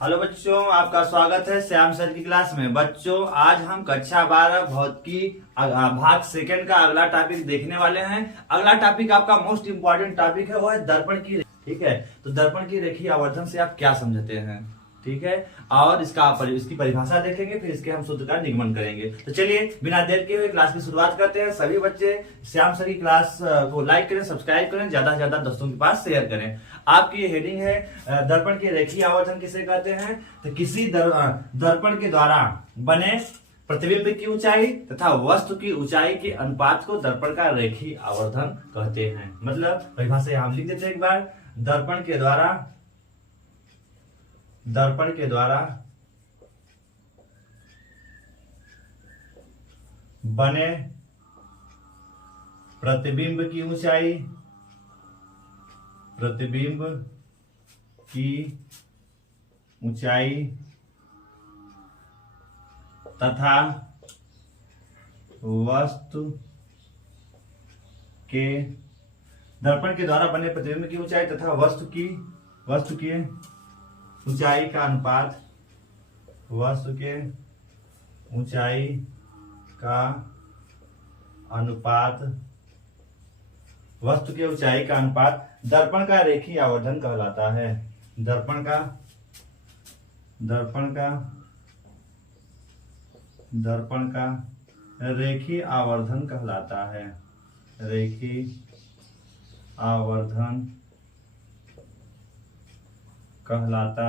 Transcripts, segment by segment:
Hello बच्चों, आपका स्वागत है श्याम सर की क्लास में। बच्चों, आज हम कक्षा 12 भौतिकी भाग सेकंड का अगला टॉपिक देखने वाले हैं। अगला टॉपिक आपका मोस्ट इंपॉर्टेंट टॉपिक है, वो है दर्पण की। ठीक है, तो दर्पण की रेखीय आवर्धन से आप क्या समझते हैं? ठीक है, और इसकी परिभाषा देखेंगे, फिर इसके हम सूत्र का निगमन करेंगे। तो चलिए बिना देर के हुए क्लास की शुरुआत करते हैं। सभी बच्चे श्याम सर की क्लास को लाइक करें, सब्सक्राइब करें, ज्यादा से ज्यादा दोस्तों के पास शेयर करें। आपकी ये हेडिंग है दर्पण के रेखीय आवर्धन किसे कहते हैं? तो किसी दर्पण के द्वारा बने प्रतिबिंब की ऊंचाई तथा वस्तु की ऊंचाई के अनुपात को दर्पण का रेखीय आवर्धन कहते हैं। मतलब परिभाषा हम लिख देते हैं एक बार। दर्पण के द्वारा बने प्रतिबिंब की ऊंचाई तथा वस्तु के दर्पण के द्वारा बने प्रतिबिंब की ऊंचाई तथा वस्तु की ऊंचाई का अनुपात वस्तु के ऊंचाई का अनुपात दर्पण का रेखीय आवर्धन कहलाता है। दर्पण का रेखीय आवर्धन कहलाता है। रेखीय आवर्धन कहलाता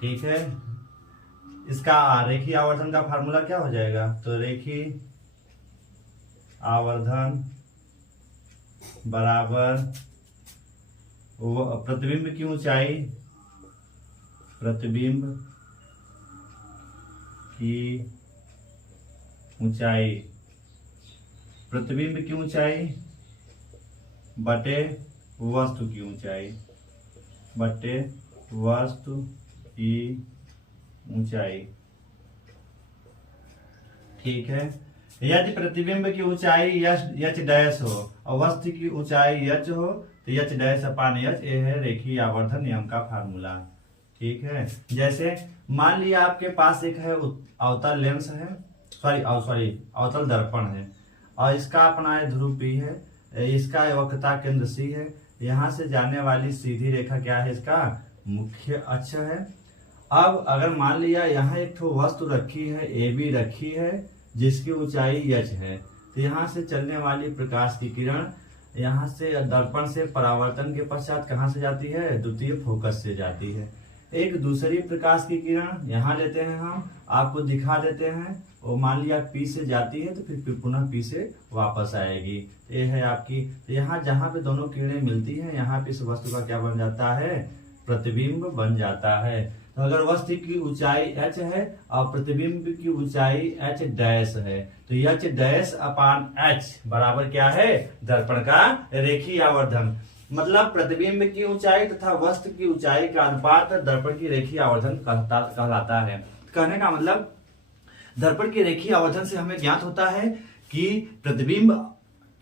ठीक है। इसका रेखीय आवर्धन का फार्मूला क्या हो जाएगा? तो रेखीय आवर्धन बराबर प्रतिबिंब की ऊंचाई बटे वस्तु की ऊंचाई। ठीक है, यदि प्रतिबिंब की ऊंचाई h डैश हो और वस्तु की ऊंचाई h हो तो h डैश अपान h, ये है रेखीय आवर्धन नियम का फार्मूला। ठीक है, जैसे मान लिया आपके पास एक है अवतल लेंस है, अवतल दर्पण है, और इसका अपना ध्रुव P है, इसका वक्रता केंद्र C है। यहाँ से जाने वाली सीधी रेखा क्या है? इसका मुख्य अक्ष है। अब अगर मान लिया यहाँ एक तो वस्तु रखी है, AB रखी है, जिसकी ऊंचाई h है, तो यहाँ से चलने वाली प्रकाश की किरण यहाँ से दर्पण से परावर्तन के पश्चात कहाँ से जाती है? द्वितीय फोकस से जाती है। एक दूसरी प्रकाश की किरण यहाँ लेते हैं, हम आपको दिखा देते हैं। वो मान लिया P से जाती है तो फिर पुनः P से वापस आएगी। ये है आपकी, तो यहाँ जहाँ पे दोनों किरणें मिलती हैं, यहाँ पे इस वस्तु का क्या बन जाता है? प्रतिबिंब बन जाता है। तो अगर वस्तु की ऊंचाई h है और प्रतिबिंब की ऊंचाई h डैश है, तो h डैश अपान h बराबर क्या है? दर्पण का रेखीय आवर्धन। मतलब प्रतिबिंब की ऊंचाई तथा वस्तु की ऊंचाई का अनुपात दर्पण की रेखीय आवर्धन कहलाता है। कहने का मतलब दर्पण की रेखीय आवर्धन से हमें ज्ञात होता है कि प्रतिबिंब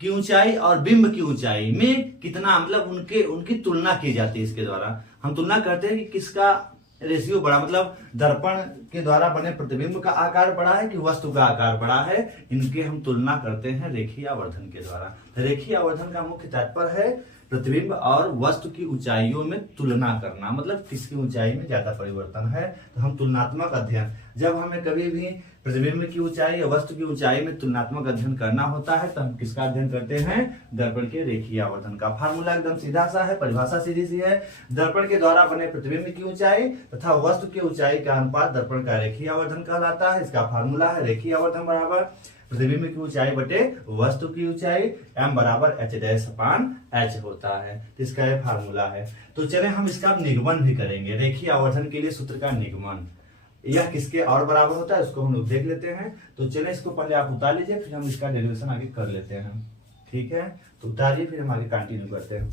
की ऊंचाई और बिंब की ऊंचाई में कितना, मतलब उनकी तुलना की जाती है। इसके द्वारा हम तुलना करते हैं कि किसका रेशियो बड़ा, मतलब दर्पण के द्वारा बने प्रतिबिंब का आकार बड़ा है कि वस्तु का आकार बड़ा है। इनके हम तुलना करते हैं रेखीय आवर्धन के द्वारा। रेखीय आवर्धन का मुख्य तात्पर्य है प्रतिबिंब और वस्तु की ऊंचाइयों में तुलना करना, मतलब किसकी ऊंचाई में ज्यादा परिवर्तन है। तो हम तुलनात्मक अध्ययन, जब हमें कभी भी प्रतिबिंब की ऊंचाई या वस्तु की ऊंचाई में तुलनात्मक अध्ययन करना होता है, तो हम किसका अध्ययन करते हैं? दर्पण के रेखीय आवर्धन का। फार्मूला एकदम सीधा सा है, परिभाषा सीधी सी है। दर्पण के द्वारा बने प्रतिबिंब की ऊंचाई तथा वस्तु की ऊंचाई का अनुपात दर्पण का रेखीय आवर्धन कहलाता है। इसका फार्मूला है रेखीय आवर्धन बराबर प्रतिबिंब की ऊंचाई बटे वस्तु की ऊंचाई, m बराबर h डैश अपान h होता है। इसका यह फार्मूला है। तो चले हम इसका निगमन भी करेंगे। रेखीय आवर्धन के लिए सूत्र का निगमन यह किसके और बराबर होता है, उसको हम लोग देख लेते हैं। तो चले इसको पहले आप उतार लीजिए, फिर हम इसका डेरिवेशन आगे कर लेते हैं। ठीक है, तो उतारिए, फिर हम आगे कंटिन्यू करते हैं।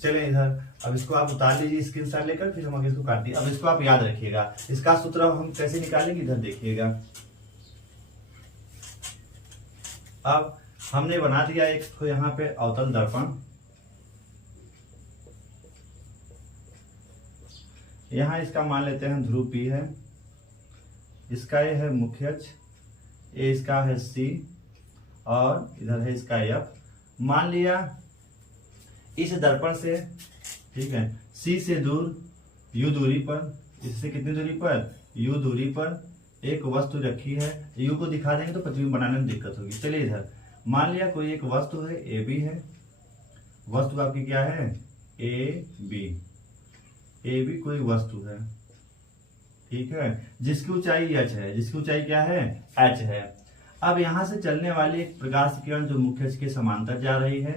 चले इधर, अब इसको आप उतार लीजिए स्क्रीनशॉट लेकर, फिर हम आगे इसको काट दिए। अब इसको आप याद रखिएगा, इसका सूत्र हम कैसे निकालेंगे इधर देखिएगा। अब हमने बना दिया एक तो यहाँ पे अवतल दर्पण। यहाँ इसका मान लेते हैं ध्रुव P है, इसका ये है मुख्य अक्ष, ये इसका है C और इधर है इसका F। मान लिया इस दर्पण से, ठीक है, C से दूर U दूरी पर, इससे कितनी दूरी पर, U दूरी पर एक वस्तु रखी है। U को दिखा देंगे तो प्रतिबिंब बनाने में दिक्कत होगी। चलिए इधर मान लिया कोई एक वस्तु है AB है, वस्तु आपकी क्या है AB, AB कोई वस्तु है, ठीक है, जिसकी ऊंचाई h है, जिसकी ऊंचाई क्या है h है। अब यहां से चलने वाली एक प्रकाश किरण जो मुख्य अक्ष के समांतर जा रही है,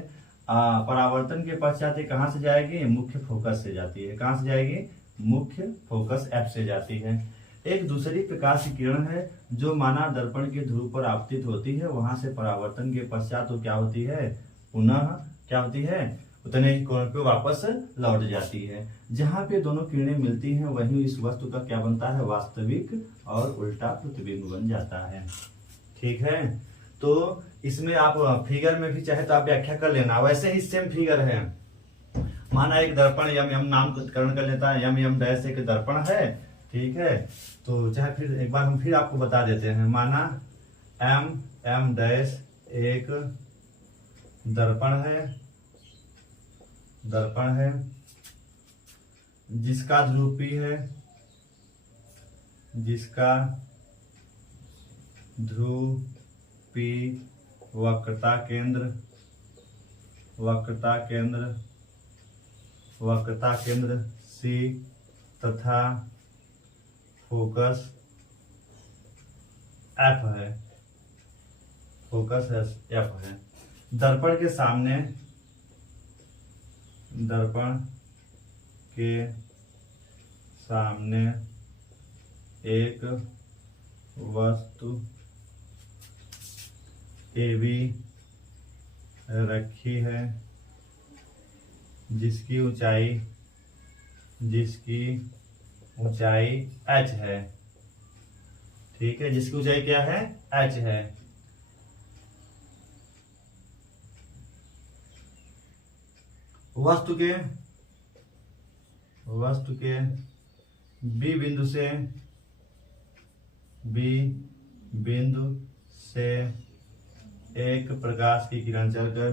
परावर्तन के पश्चात कहां से जाएगी, मुख्य फोकस से जाती है। कहां से जाएगी, मुख्य फोकस F से जाती है। एक दूसरी प्रकाश की किरण है जो माना दर्पण के ध्रुव पर आपतित होती है, वहां से परावर्तन के पश्चात तो क्या होती है, पुनः क्या होती है, उतने ही कोण पे वापस लौट जाती है। जहां पे दोनों किरणें मिलती हैं वहीं इस वस्तु का क्या बनता है, वास्तविक और उल्टा प्रतिबिंब बन जाता है। ठीक है, तो इसमें आप फिगर में भी चाहे तो आप व्याख्या कर लेना। वैसे ही सेम फिगर है, माना एक दर्पण यम नामकरण कर लेता है, यम डैश एक दर्पण है, ठीक है। तो चाहे फिर एक बार हम फिर आपको बता देते हैं, माना एम डैश एक दर्पण है जिसका ध्रुव P है, जिसका ध्रुव P वक्रता केंद्र C तथा फोकस F है, दर्पण के सामने एक वस्तु AB रखी है जिसकी ऊंचाई h है, ठीक है, जिसकी ऊंचाई क्या है, h है। वस्तु के B बिंदु से एक प्रकाश की किरण चलकर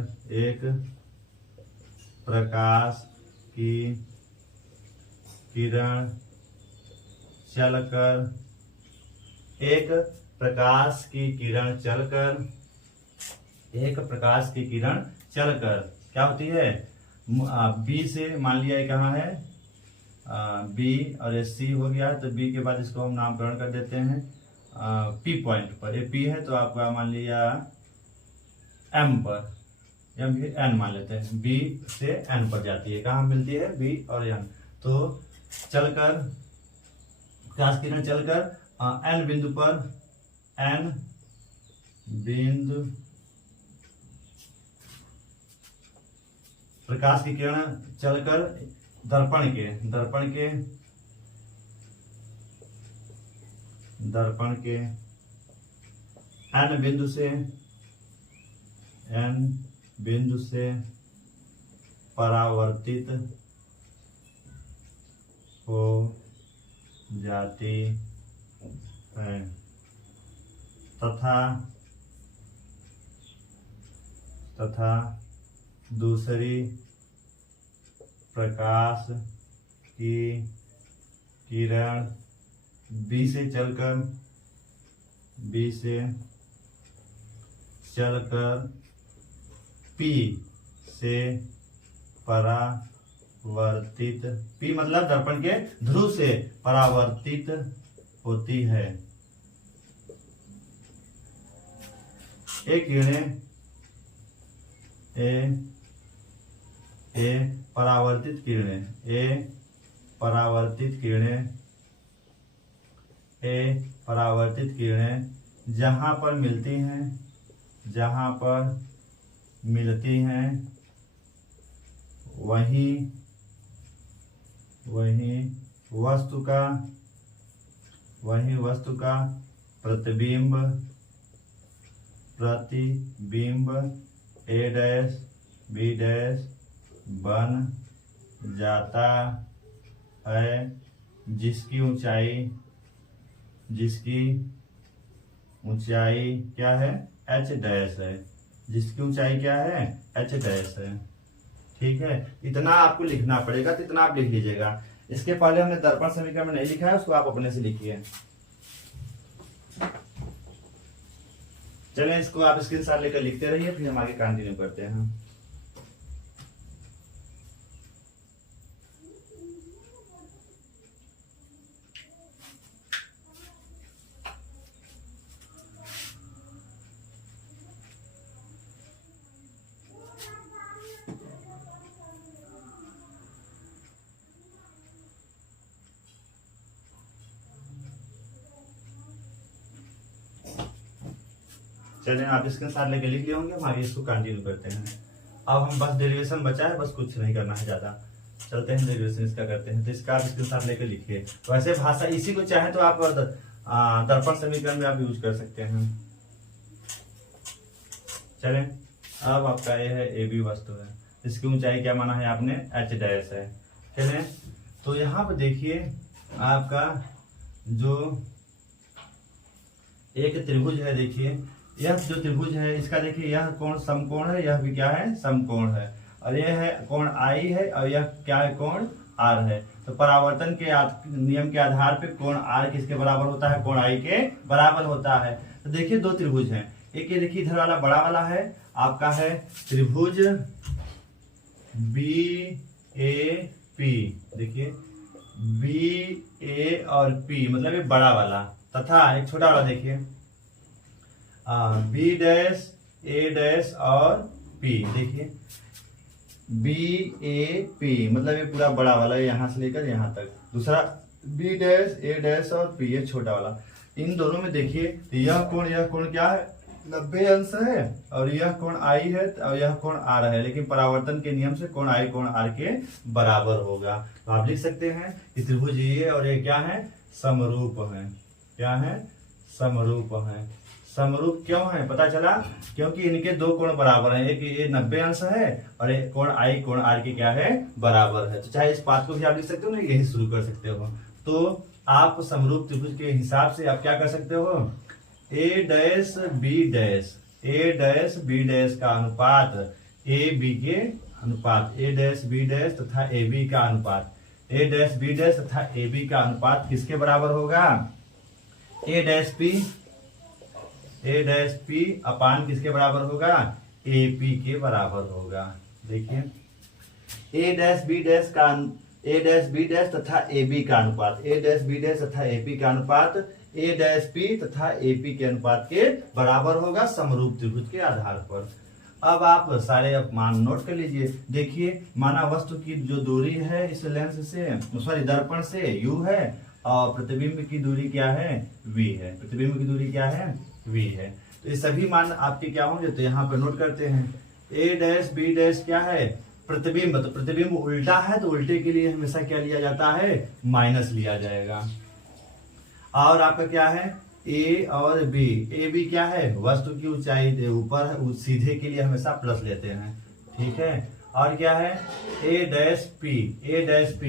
क्या होती है, B से मान लिया ये कहाँ है, B और ये C हो गया, तो B के बाद इसको हम नामकरण कर देते हैं P पॉइंट पर। ये P है तो आपका मान लिया M पर, या फिर N मान लेते हैं, B से N पर जाती है। कहाँ मिलती है, B और N। तो चलकर प्रकाश किरण चलकर N बिंदु पर, प्रकाश की किरण चलकर दर्पण के N बिंदु से परावर्तित हो जाती है तथा दूसरी प्रकाश की किरण B से चलकर P से परावर्तित, P मतलब दर्पण के ध्रुव से परावर्तित होती है। एक किरणें परावर्तित किरणें जहां पर मिलती हैं वहीं वस्तु का प्रतिबिंब प्रतिबिंब ए डैश बी डैश बन जाता है जिसकी ऊंचाई क्या है, एच डैश है, जिसकी ऊंचाई क्या है, एच डैश है। ठीक है, इतना आपको लिखना पड़ेगा, तो इतना आप लिख लीजिएगा। इसके पहले हमने दर्पण समीकरण में नहीं लिखा है, उसको आप अपने से लिखिए। चलें, इसको आप स्क्रीनशॉट लेकर लिखते रहिए, फिर हम आगे कंटिन्यू करते हैं। चलिए, आप इसके साथ लेके लिख लिए होंगे, हम आगे इसको कंटिन्यू करते हैं। अब हम बस डेरिवेशन बचा है, बस कुछ नहीं करना है ज्यादा। चलते हैं डेरिवेशन इसका करते हैं। तो इसका आप इसके साथ लेके लिखिए। वैसे भाषा इसी को चाहे तो आप दर्पण समीकरण में आप यूज कर सकते हैं। चलें, अब आपका ये है ए बी वस्तु है, इसकी ऊंचाई क्या माना है आपने, एच डैश है। चलें, तो यहाँ पे देखिए आपका जो एक त्रिभुज है, देखिए यह जो त्रिभुज है इसका देखिए यह कोण समकोण है, यह भी क्या है, समकोण है, और यह है कोण आई है, और यह क्या है, कोण आर है। तो परावर्तन के नियम के आधार पे कोण आर किसके बराबर होता है, कोण आई के बराबर होता है। तो देखिए दो त्रिभुज हैं, एक ये देखिए इधर वाला बड़ा वाला है आपका है त्रिभुज बी ए पी, देखिए बी ए और पी मतलब ये बड़ा वाला, तथा एक छोटा वाला देखिए बी डैश ए डैश और पी, देखिए बी ए पी मतलब ये पूरा बड़ा वाला है यहां से लेकर यहां तक, दूसरा बी डैश ए डैश और पी ये छोटा वाला। इन दोनों में देखिए तो यह कोण क्या है, 90 अंश है, और यह कोण आई है और यह कोण आर है, लेकिन परावर्तन के नियम से कोण आई कोण आर के बराबर होगा। तो आप लिख सकते हैं कि त्रिभुज ये और ये क्या है, समरूप है। क्या है, समरूप है। समरूप क्यों है पता चला, क्योंकि इनके दो कोण बराबर हैं, एक ये 90 अंश है और एक कोण आई कोण आर के क्या है, बराबर है। तो चाहे इस बात को भी आप लिख सकते हो ना, यही शुरू कर सकते हो। तो आप समरूप त्रिभुज के हिसाब से आप क्या कर सकते हो, ए dash B dash, A dash B dash का अनुपात ए बी के अनुपात, ए डैश बी डैश तथा ए बी का अनुपात, ए डैश बी डैश तथा ए बी का अनुपात किसके बराबर होगा, ए डैश पी अपान किसके बराबर होगा, ए पी के बराबर होगा। देखिए ए डैश बी डैश का ए डैश बी डैश तथा ए बी का अनुपात, ए डैश बी डैश तथा ए पी का अनुपात ए डैश पी तथा ए पी के अनुपात के बराबर होगा समरूप त्रिभुज के आधार पर। अब आप सारे मान नोट कर लीजिए। देखिए माना वस्तु की जो दूरी है इस लेंस से, सॉरी दर्पण से u है, और प्रतिबिंब की दूरी क्या है, v है। प्रतिबिंब की दूरी क्या है, v है। तो ये सभी मान आपके क्या होंगे, तो यहाँ पर नोट करते हैं। a डैश b डैश क्या है, प्रतिबिंब, तो प्रतिबिंब उल्टा है तो उल्टे के लिए हमेशा क्या लिया जाता है, माइनस लिया जाएगा। और आपका क्या है, a और b, ए बी क्या है, वस्तु की ऊंचाई ऊपर है, सीधे के लिए हमेशा प्लस लेते हैं। ठीक है, और क्या है, a dash p, a dash p,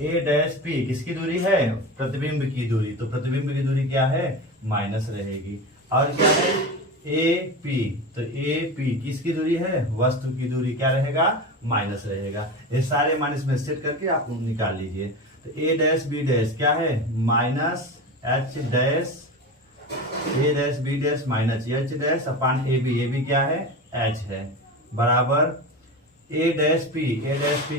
a dash p किसकी दूरी है, प्रतिबिंब की दूरी, तो प्रतिबिंब की दूरी क्या है, माइनस रहेगी। और क्या है, ए पी, तो ए पी किसकी दूरी है, वस्तु की दूरी क्या रहेगा, माइनस रहेगा। ये सारे मान इसमें सेट करके आप निकाल लीजिए। तो ए डैश बी डैश क्या है, minus H dash, A dash B dash minus H dash upon A B क्या है, एच है, बराबर ए डैश पी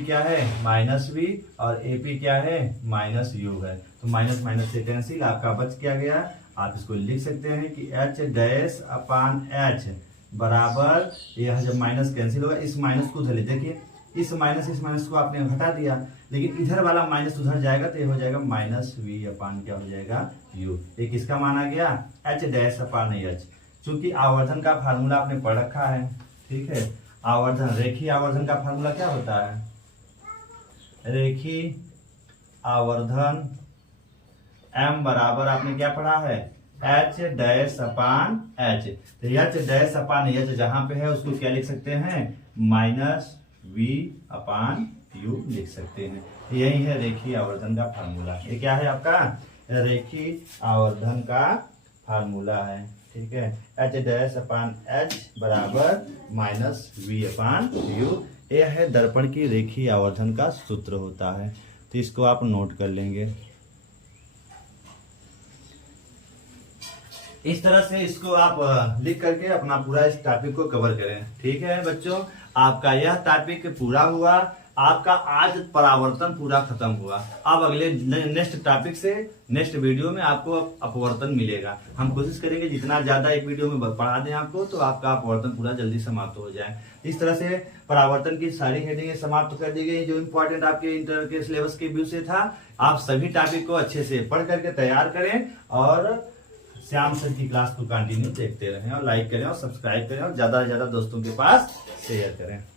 क्या है, माइनस बी, और ए पी क्या है, माइनस यू है। तो माइनस माइनस से कैंसिल, आपका बच क्या गया, आप इसको लिख सकते हैं कि एच डैश अपान एच बराबर, यह जब माइनस कैंसिल होगा इस माइनस को उधर ले, देखिए इस माइनस को आपने हटा दिया, लेकिन इधर वाला माइनस उधर जाएगा तो ये हो जाएगा माइनस वी अपान क्या हो जाएगा, यू। ये किसका माना गया, एच डैश अपान एच। चूंकि आवर्धन का फार्मूला आपने पढ़ रखा है, ठीक है, आवर्धन, रेखीय आवर्धन का फार्मूला क्या होता है, रेखीय आवर्धन m बराबर आपने क्या पढ़ा है, एच डैश अपान एच। तो एच डैश अपान एच जहां पे है उसको क्या लिख सकते हैं, माइनस वी अपान यू लिख सकते हैं। यही है रेखीय आवर्धन का फार्मूला। ये क्या है आपका, रेखीय आवर्धन का फार्मूला है। ठीक है, एच डैश अपान एच बराबर माइनस वी अपान यू। यह है दर्पण की रेखीय आवर्धन का सूत्र होता है। तो इसको आप नोट कर लेंगे। इस तरह से इसको आप लिख करके अपना पूरा इस टॉपिक को कवर करें। ठीक है बच्चों, आपका यह टॉपिक पूरा हुआ। आपका आज परावर्तन पूरा खत्म हुआ। अब अगले नेक्स्ट टॉपिक से नेक्स्ट वीडियो में आपको अपवर्तन मिलेगा। हम कोशिश करेंगे जितना ज्यादा एक वीडियो में पढ़ा दें आपको, तो आपका अपवर्तन पूरा जल्दी समाप्त हो जाए। इस तरह से परावर्तन की सारी हेडिंगें समाप्त कर दी गई जो इंपॉर्टेंट आपके इंटर के सिलेबस के व्यू से था। आप सभी टॉपिक को अच्छे से पढ़ करके तैयार करें और श्याम सर की क्लास को कंटिन्यू देखते रहें और लाइक करें और सब्सक्राइब करें और ज्यादा से ज्यादा दोस्तों के पास शेयर करें।